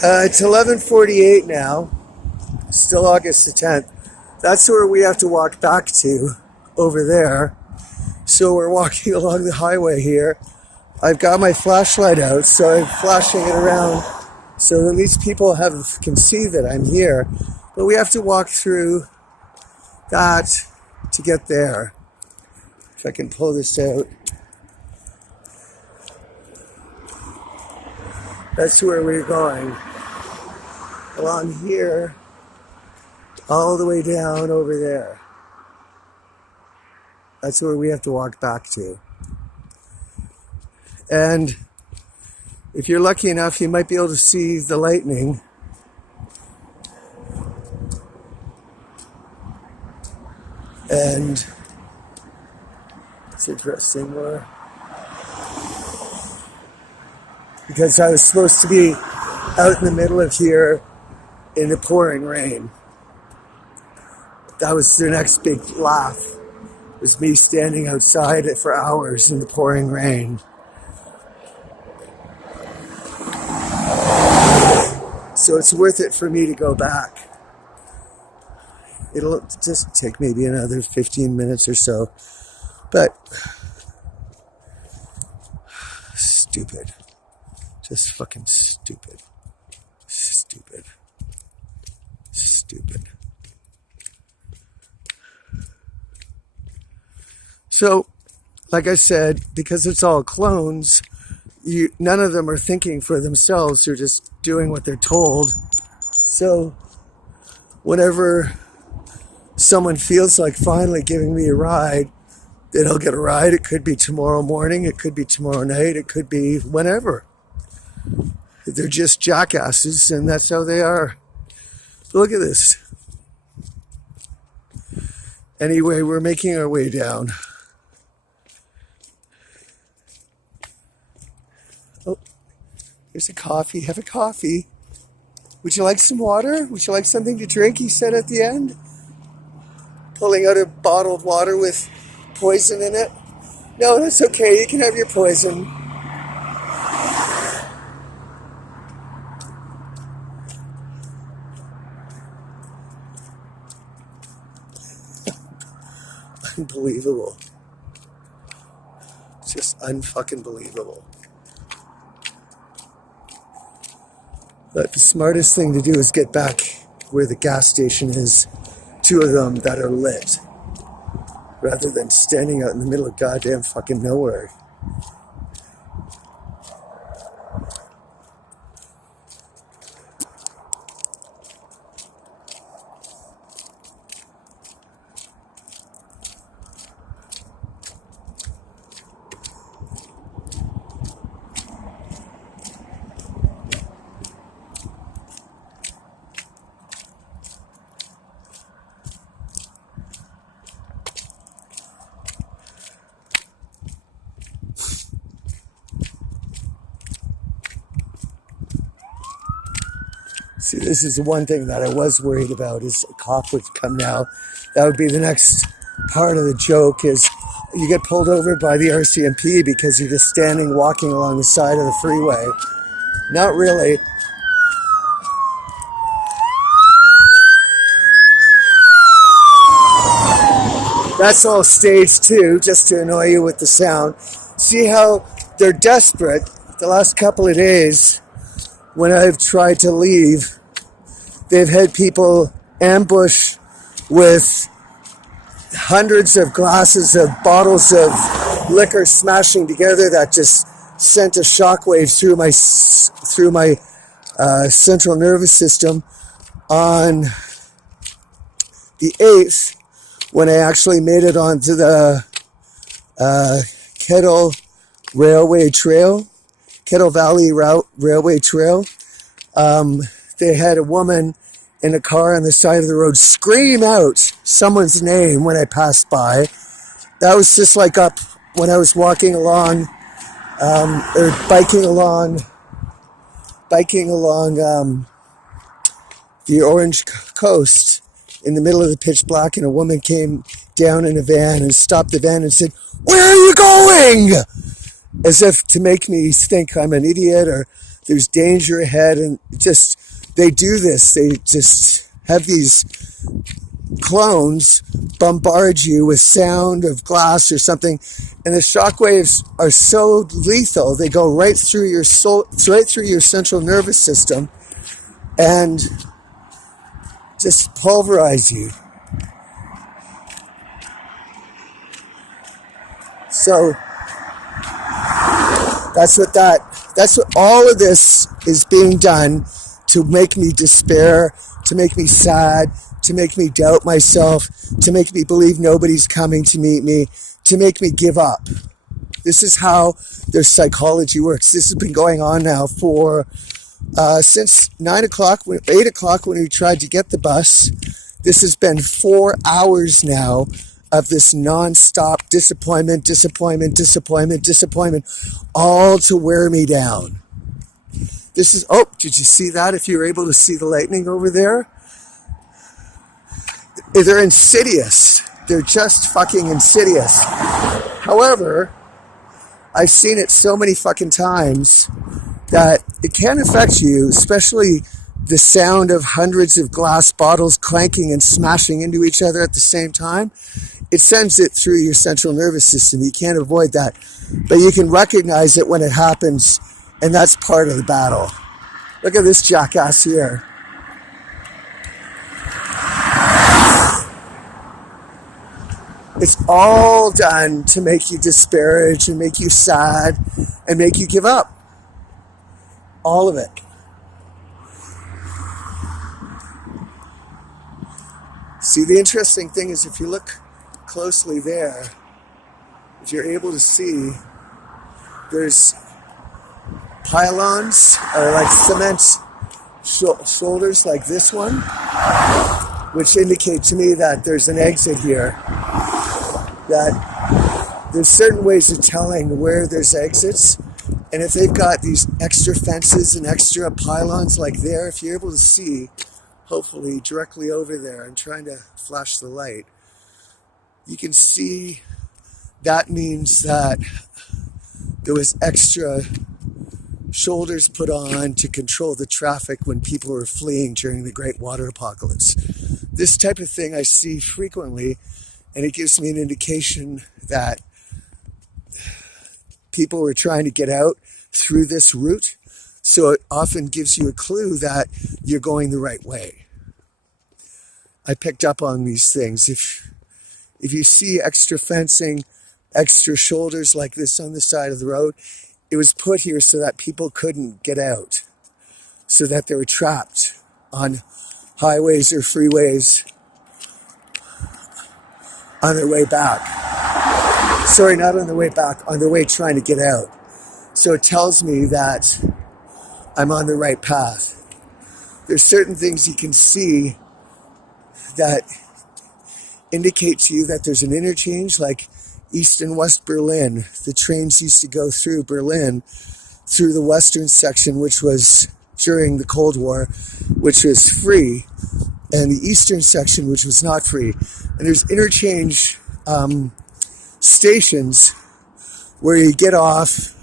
It's 11:48 now, still August the 10th. That's where we have to walk back to, over there. So we're walking along the highway here. I've got my flashlight out, so I'm flashing it around so at least people can see that I'm here. But we have to walk through that to get there. If I can pull this out. That's where we're going. Along here, all the way down over there. That's where we have to walk back to. And if you're lucky enough, you might be able to see the lightning. And it's interesting more. Because I was supposed to be out in the middle of here in the pouring rain. That was their next big laugh. It was me standing outside for hours in the pouring rain. So it's worth it for me to go back. It'll just take maybe another 15 minutes or so. But stupid. Just fucking stupid. Stupid. Stupid. So, like I said, because it's all clones, none of them are thinking for themselves. They're just doing what they're told. So, whenever someone feels like finally giving me a ride, then I'll get a ride. It could be tomorrow morning. It could be tomorrow night. It could be whenever. They're just jackasses, and that's how they are. Look at this. Anyway, we're making our way down. Oh, there's a coffee. Have a coffee. Would you like some water? Would you like something to drink? He said at the end. Pulling out a bottle of water with poison in it. No, that's okay. You can have your poison. Unbelievable. It's just unfucking believable. But the smartest thing to do is get back where the gas station is, two of them that are lit, rather than standing out in the middle of goddamn fucking nowhere. See, this is the one thing that I was worried about, is a cop would come now. That would be the next part of the joke, is you get pulled over by the RCMP because you're just standing, walking along the side of the freeway. Not really. That's all staged too, just to annoy you with the sound. See how they're desperate the last couple of days when I've tried to leave. They've had people ambush with hundreds of glasses of bottles of liquor smashing together that just sent a shockwave through my central nervous system on the 8th, when I actually made it onto the Kettle Valley Railway Trail. They had a woman in a car on the side of the road scream out someone's name when I passed by. That was just like up when I was walking along, or biking along the Orange Coast in the middle of the pitch black, and a woman came down in a van and stopped the van and said, "Where are you going?" As if to make me think I'm an idiot or there's danger ahead, and they do this. They just have these clones bombard you with sound of glass or something, and the shock waves are so lethal. They go right through your soul, right through your central nervous system, and just pulverize you. So that's what all of this is being done, to make me despair, to make me sad, to make me doubt myself, to make me believe nobody's coming to meet me, to make me give up. This is how their psychology works. This has been going on now for since 8 o'clock when we tried to get the bus. This has been 4 hours now of this non-stop disappointment, all to wear me down. This is, oh, did you see that? If you were able to see the lightning over there? They're insidious. They're just fucking insidious. However, I've seen it so many fucking times that it can affect you, especially the sound of hundreds of glass bottles clanking and smashing into each other at the same time. It sends it through your central nervous system. You can't avoid that. But you can recognize it when it happens, and that's part of the battle. Look at this jackass here. It's all done to make you disparage and make you sad and make you give up. All of it. See, the interesting thing is, if you look closely there, if you're able to see, there's pylons, or like cement shoulders like this one, which indicate to me that there's an exit here. That there's certain ways of telling where there's exits, and if they've got these extra fences and extra pylons like there, if you're able to see, hopefully directly over there, I'm trying to flash the light, you can see that means that there was extra shoulders put on to control the traffic when people were fleeing during the Great Water Apocalypse. This type of thing I see frequently, and it gives me an indication that people were trying to get out through this route. So it often gives you a clue that you're going the right way. I picked up on these things. If you see extra fencing, extra shoulders like this on the side of the road, it was put here so that people couldn't get out, so that they were trapped on highways or freeways on their way back. Sorry, not on their way back, on their way trying to get out. So it tells me that I'm on the right path. There's certain things you can see that indicate to you that there's an interchange, like East and West Berlin. The trains used to go through Berlin, through the western section, which was during the Cold War, which was free, and the eastern section, which was not free. And there's interchange stations where you get off.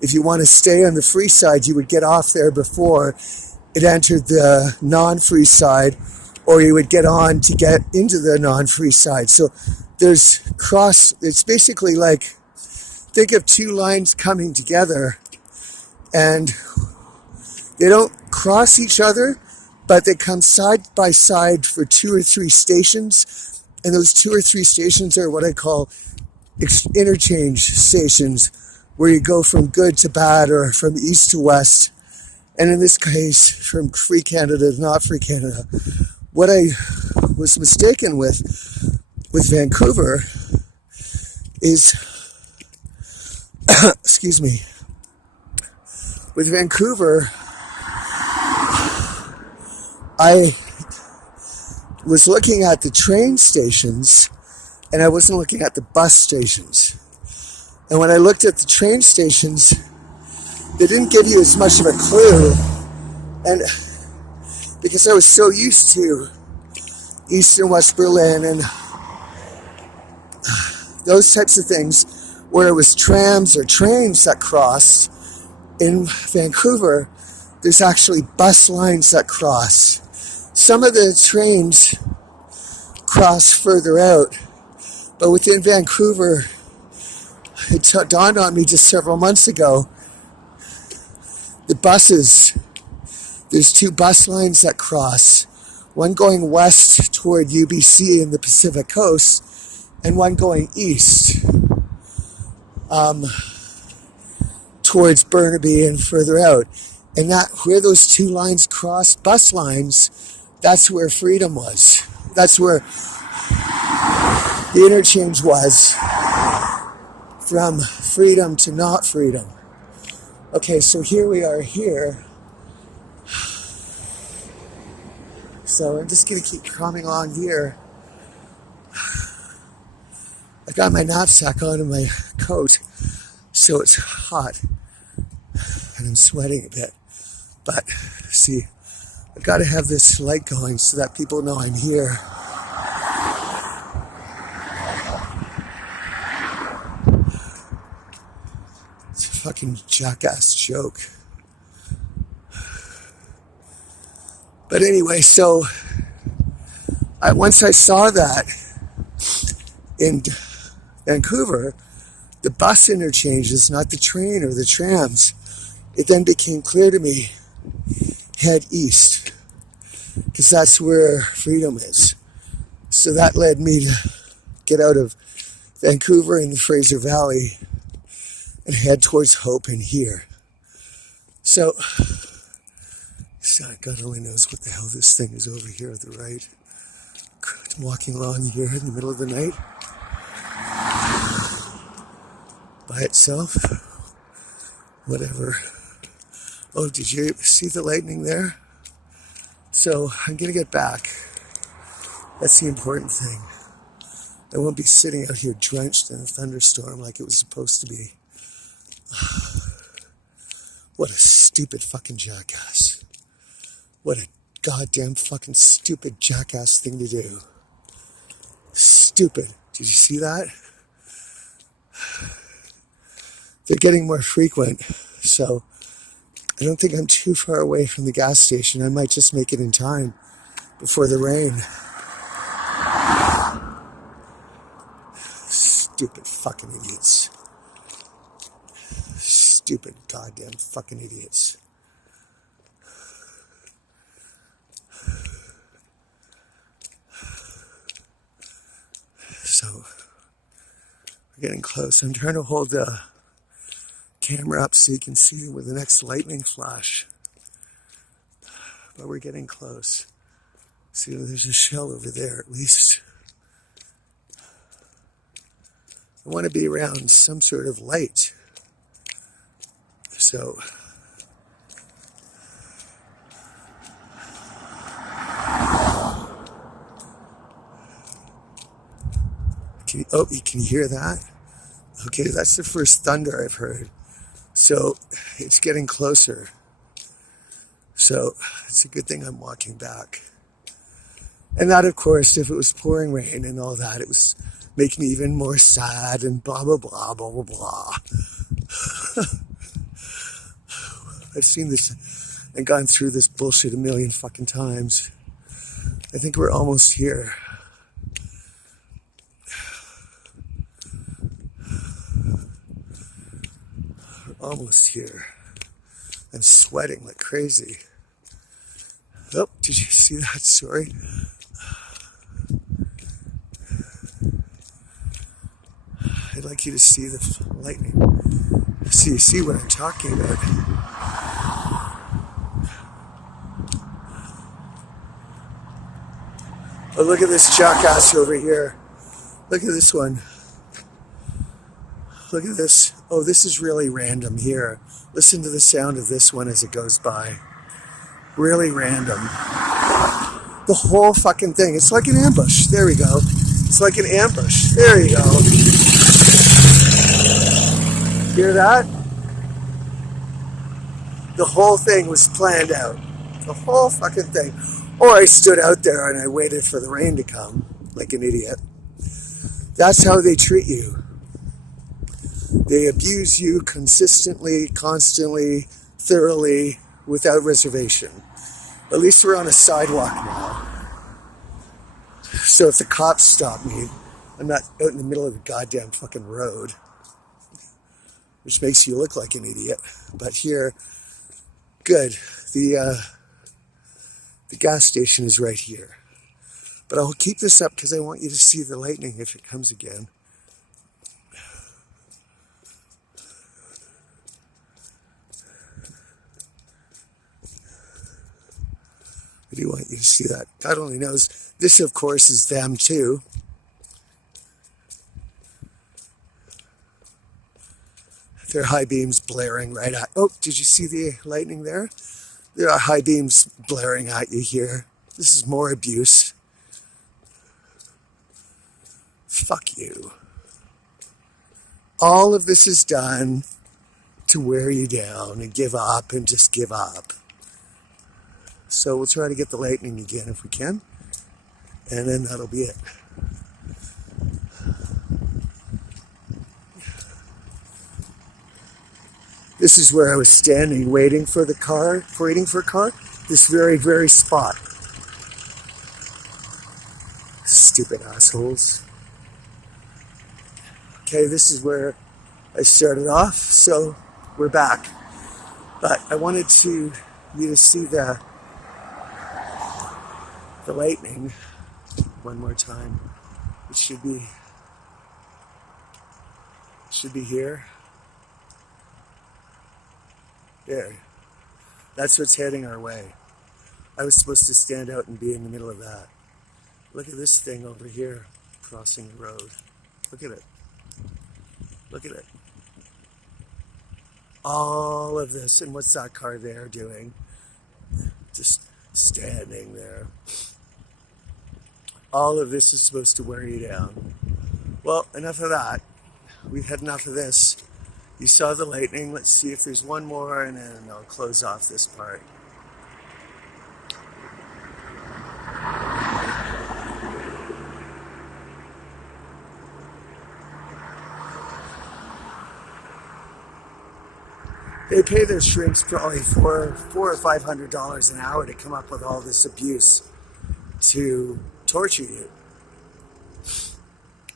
If you want to stay on the free side, you would get off there before it entered the non-free side, or you would get on to get into the non-free side. So it's basically like, think of two lines coming together, and they don't cross each other, but they come side by side for 2 or 3 stations, and those 2 or 3 stations are what I call interchange stations, where you go from good to bad, or from east to west, and in this case, from free Canada to not free Canada. What I was mistaken with Vancouver is, excuse me, with Vancouver, I was looking at the train stations, and I wasn't looking at the bus stations. And when I looked at the train stations, they didn't give you as much of a clue. And because I was so used to East and West Berlin and those types of things, where it was trams or trains that crossed, In Vancouver, there's actually bus lines that cross. Some of the trains cross further out, but within Vancouver, it dawned on me just several months ago, the buses, there's 2 bus lines that cross, one going west toward UBC in the Pacific Coast, and one going east towards Burnaby and further out. And that where those 2 lines cross, bus lines, that's where freedom was. That's where the interchange was from freedom to not freedom. Okay, so here we are here. So I'm just going to keep coming on here. I got my knapsack on and my coat, so it's hot. And I'm sweating a bit. But, see, I've got to have this light going so that people know I'm here. It's a fucking jackass joke. But anyway, so once I saw that in Vancouver, the bus interchanges, not the train or the trams, it then became clear to me, head east, because that's where freedom is. So that led me to get out of Vancouver in the Fraser Valley and head towards Hope in here. So God only knows what the hell this thing is over here at the right. I'm walking along here in the middle of the night by itself. Whatever. Oh, did you see the lightning there? So I'm going to get back. That's the important thing. I won't be sitting out here drenched in a thunderstorm like it was supposed to be. What a stupid fucking jackass. What a goddamn fucking stupid jackass thing to do. Stupid. Did you see that? They're getting more frequent, so I don't think I'm too far away from the gas station. I might just make it in time before the rain. Stupid fucking idiots. Stupid goddamn fucking idiots. So, we're getting close. I'm trying to hold the camera up so you can see with the next lightning flash. But we're getting close. See, there's a shell over there at least. I want to be around some sort of light. So, you can hear that? Okay, that's the first thunder I've heard. So, it's getting closer. So, it's a good thing I'm walking back. And that, of course, if it was pouring rain and all that, it was making me even more sad and blah, blah, blah, blah, blah, blah. I've seen this and gone through this bullshit a million fucking times. I think we're almost here. We're almost here. I'm sweating like crazy. Oh, did you see that? Sorry. I'd like you to see the lightning. So you see what I'm talking about. Oh, look at this jackass over here. Look at this one. Look at this. Oh, this is really random here. Listen to the sound of this one as it goes by. Really random. The whole fucking thing. It's like an ambush. There we go. It's like an ambush. There you go. Hear that? The whole thing was planned out. The whole fucking thing. Or I stood out there and I waited for the rain to come, like an idiot. That's how they treat you. They abuse you consistently, constantly, thoroughly, without reservation. At least we're on a sidewalk now. So if the cops stop me, I'm not out in the middle of the goddamn fucking road, which makes you look like an idiot. But here, good. The gas station is right here. But I'll keep this up because I want you to see the lightning if it comes again. I do want you to see that. God only knows. This, of course, is them too. Their high beams blaring right at... Oh, did you see the lightning there? There are high beams blaring at you here. This is more abuse. Fuck you. All of this is done to wear you down and give up and just give up. So we'll try to get the lightning again if we can. And then that'll be it. This is where I was standing, waiting for a car. This very, very spot. Stupid assholes. Okay, this is where I started off, so we're back. But I wanted you to see the lightning one more time. It should be here. There. That's what's heading our way. I was supposed to stand out and be in the middle of that. Look at this thing over here crossing the road. Look at it. Look at it. All of this. And what's that car there doing? Just standing there. All of this is supposed to wear you down. Well, enough of that. We've had enough of this. You saw the lightning. Let's see if there's one more, and then I'll close off this part. They pay their shrinks probably $400 or $500 an hour to come up with all this abuse to torture you.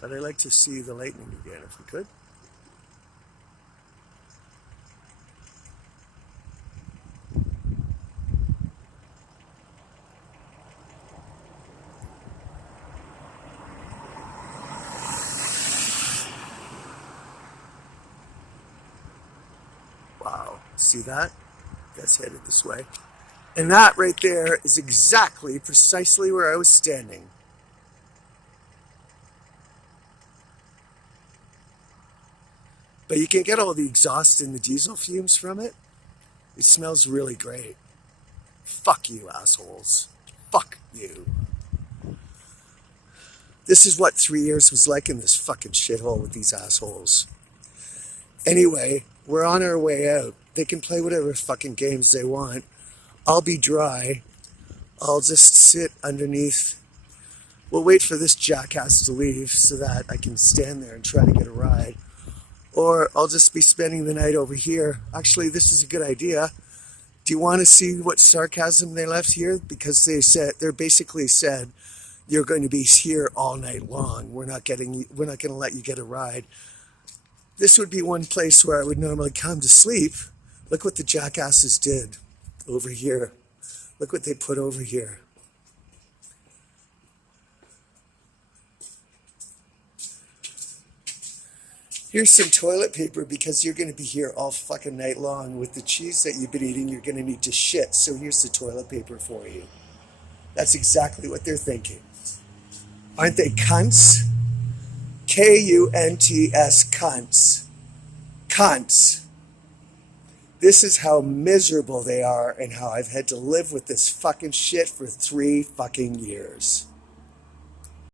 But I'd like to see the lightning again if we could. Wow, see that? That's headed this way. And that right there is precisely where I was standing. But you can get all the exhaust and the diesel fumes from it. It smells really great. Fuck you, assholes. Fuck you. This is what 3 years was like in this fucking shithole with these assholes. Anyway, we're on our way out. They can play whatever fucking games they want. I'll be dry. I'll just sit underneath. We'll wait for this jackass to leave so that I can stand there and try to get a ride. Or I'll just be spending the night over here. Actually, this is a good idea. Do you want to see what sarcasm they left here? Because they basically said, you're going to be here all night long. We're not going to let you get a ride. This would be one place where I would normally come to sleep. Look what the jackasses did over here. Look what they put over here. Here's some toilet paper because you're going to be here all fucking night long. With the cheese that you've been eating, you're going to need to shit. So here's the toilet paper for you. That's exactly what they're thinking. Aren't they cunts? K-U-N-T-S, cunts. Cunts. This is how miserable they are and how I've had to live with this fucking shit for 3 fucking years.